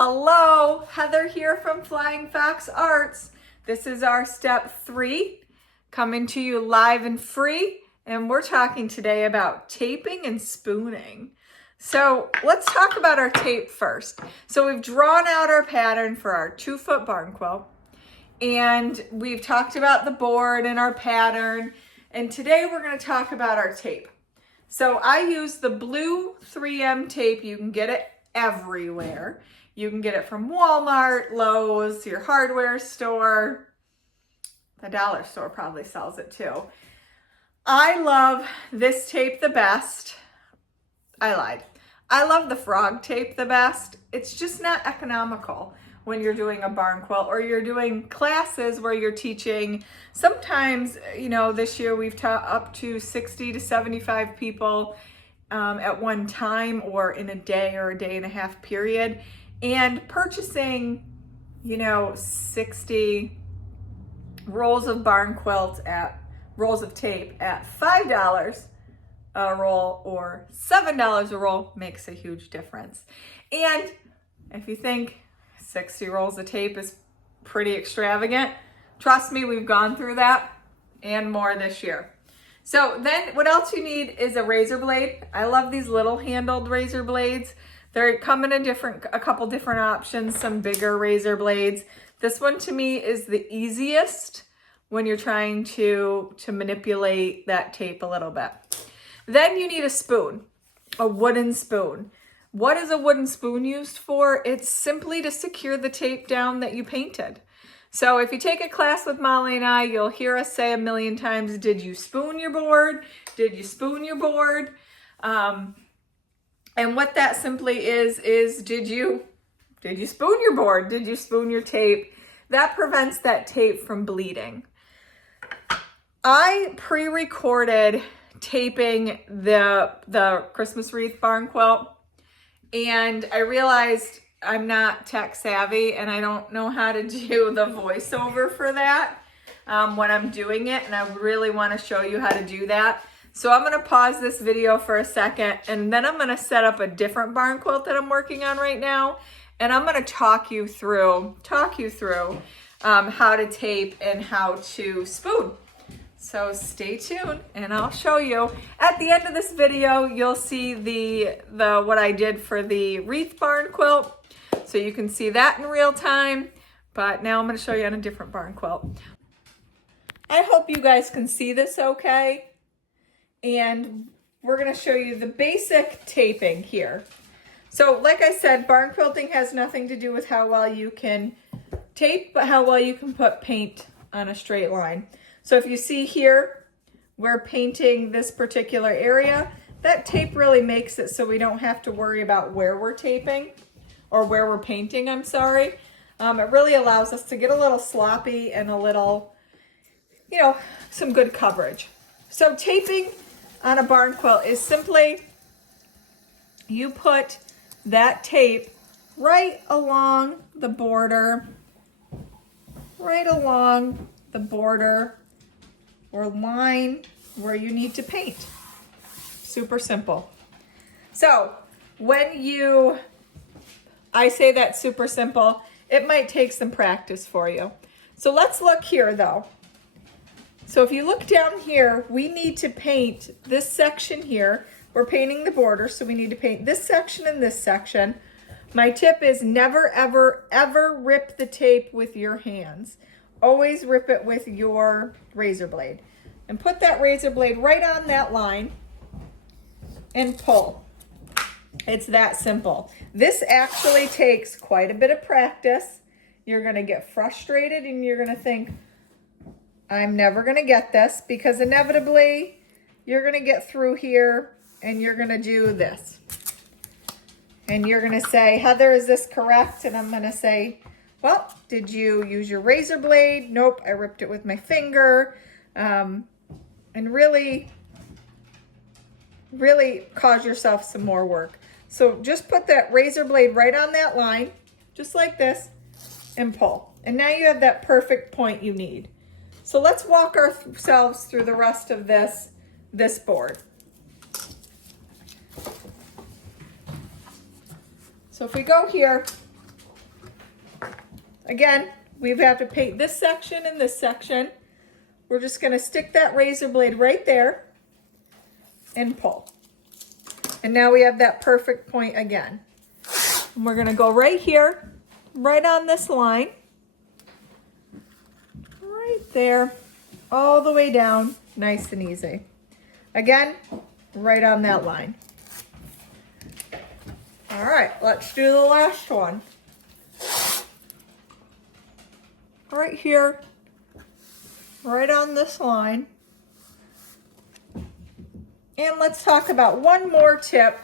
Hello, Heather here from Flying Fox Arts. This is our step 3, coming to you live and free, and we're talking today about taping and spooning. So let's talk about our tape first. So we've drawn out our pattern for our 2-foot barn quilt, and we've talked about the board and our pattern, and today we're going to talk about our tape. So I use the blue 3M tape. You can get it everywhere. You can get it from Walmart, Lowe's, your hardware store. The dollar store probably sells it too. I love this tape the best. I lied. I love the frog tape the best. It's just not economical when you're doing a barn quilt or you're doing classes where you're teaching. Sometimes, this year we've taught up to 60 to 75 people at one time or in a day or a day and a half period. And purchasing, 60 rolls of barn quilts rolls of tape at $5 a roll or $7 a roll makes a huge difference. And if you think 60 rolls of tape is pretty extravagant, trust me, we've gone through that and more this year. So then what else you need is a razor blade. I love these little handled razor blades. They come in a couple different options, some bigger razor blades. This one to me is the easiest when you're trying to manipulate that tape a little bit. Then you need a spoon, a wooden spoon. What is a wooden spoon used for? It's simply to secure the tape down that you painted. So if you take a class with Molly and I, you'll hear us say a million times, did you spoon your board? Did you spoon your board? And what that simply is did you spoon your board? Did you spoon your tape? That prevents that tape from bleeding. I pre-recorded taping the Christmas wreath barn quilt, and I realized I'm not tech savvy and I don't know how to do the voiceover for that when I'm doing it, and I really want to show you how to do that. So I'm going to pause this video for a second, and then I'm going to set up a different barn quilt that I'm working on right now, and I'm going to talk you through how to tape and how to spoon. So stay tuned and I'll show you. At the end of this video, you'll see the what I did for the wreath barn quilt. So you can see that in real time, but now I'm going to show you on a different barn quilt. I hope you guys can see this okay. And we're going to show you the basic taping here. So like I said, barn quilting has nothing to do with how well you can tape, but how well you can put paint on a straight line. So if you see here, we're painting this particular area. That tape really makes it so we don't have to worry about where we're taping or where we're painting, I'm sorry. It really allows us to get a little sloppy and a little, some good coverage. So taping on a barn quilt is simply, you put that tape right along the border or line where you need to paint. Super simple. So when I say that's super simple, it might take some practice for you. So let's look here though. So if you look down here, we need to paint this section here. We're painting the border, so we need to paint this section and this section. My tip is never, ever, ever rip the tape with your hands. Always rip it with your razor blade. And put that razor blade right on that line and pull. It's that simple. This actually takes quite a bit of practice. You're gonna get frustrated and you're gonna think, I'm never gonna get this, because inevitably you're gonna get through here and you're gonna do this. And you're gonna say, Heather, is this correct? And I'm gonna say, well, did you use your razor blade? Nope, I ripped it with my finger. And really cause yourself some more work. So just put that razor blade right on that line, just like this, and pull. And now you have that perfect point you need. So let's walk ourselves through the rest of this board. So if we go here, Again, we have to paint this section and this section. We're just gonna stick that razor blade right there and pull. And now we have that perfect point again. And we're gonna go right here, right on this line, right there, all the way down, nice and easy. Again, right on that line. All right, let's do the last one. Right here, right on this line. And let's talk about one more tip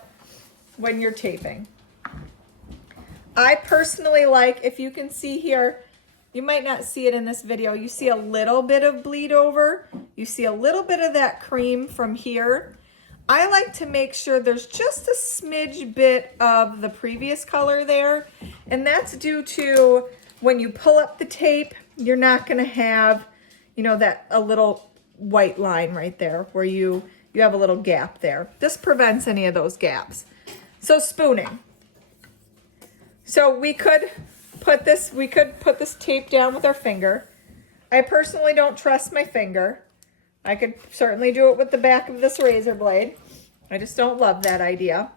when you're taping. I personally like, if you can see here, you might not see it in this video, you see a little bit of bleed over. You see a little bit of that cream from here. I like to make sure there's just a smidge bit of the previous color there. And that's due to when you pull up the tape, you're not gonna have, you know, that a little white line right there where you have a little gap there. This prevents any of those gaps. So spooning. So we could put this tape down with our finger. I personally don't trust my finger. I could certainly do it with the back of this razor blade. I just don't love that idea.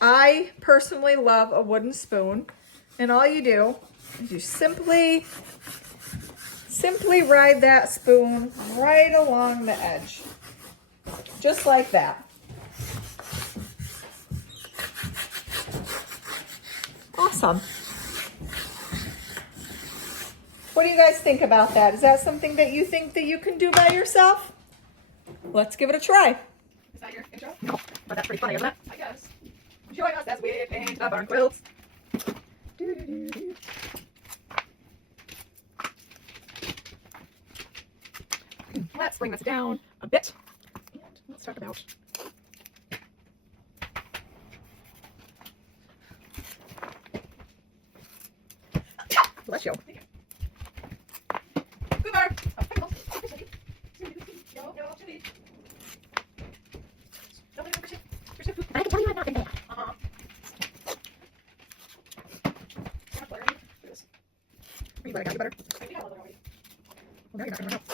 I personally love a wooden spoon. And all you do is you simply ride that spoon right along the edge. Just like that. Awesome. What do you guys think about that? Is that something that you think that you can do by yourself? Let's give it a try. Is that your intro? No, but that's pretty funny, isn't it? I guess. Join us as we paint the barn quilts. Let's bring this down a bit. And let's talk about bless you. Good barn. I can tell you I'm not in bed. You better got you better. I think I have a little already. Well, now you're not gonna run out.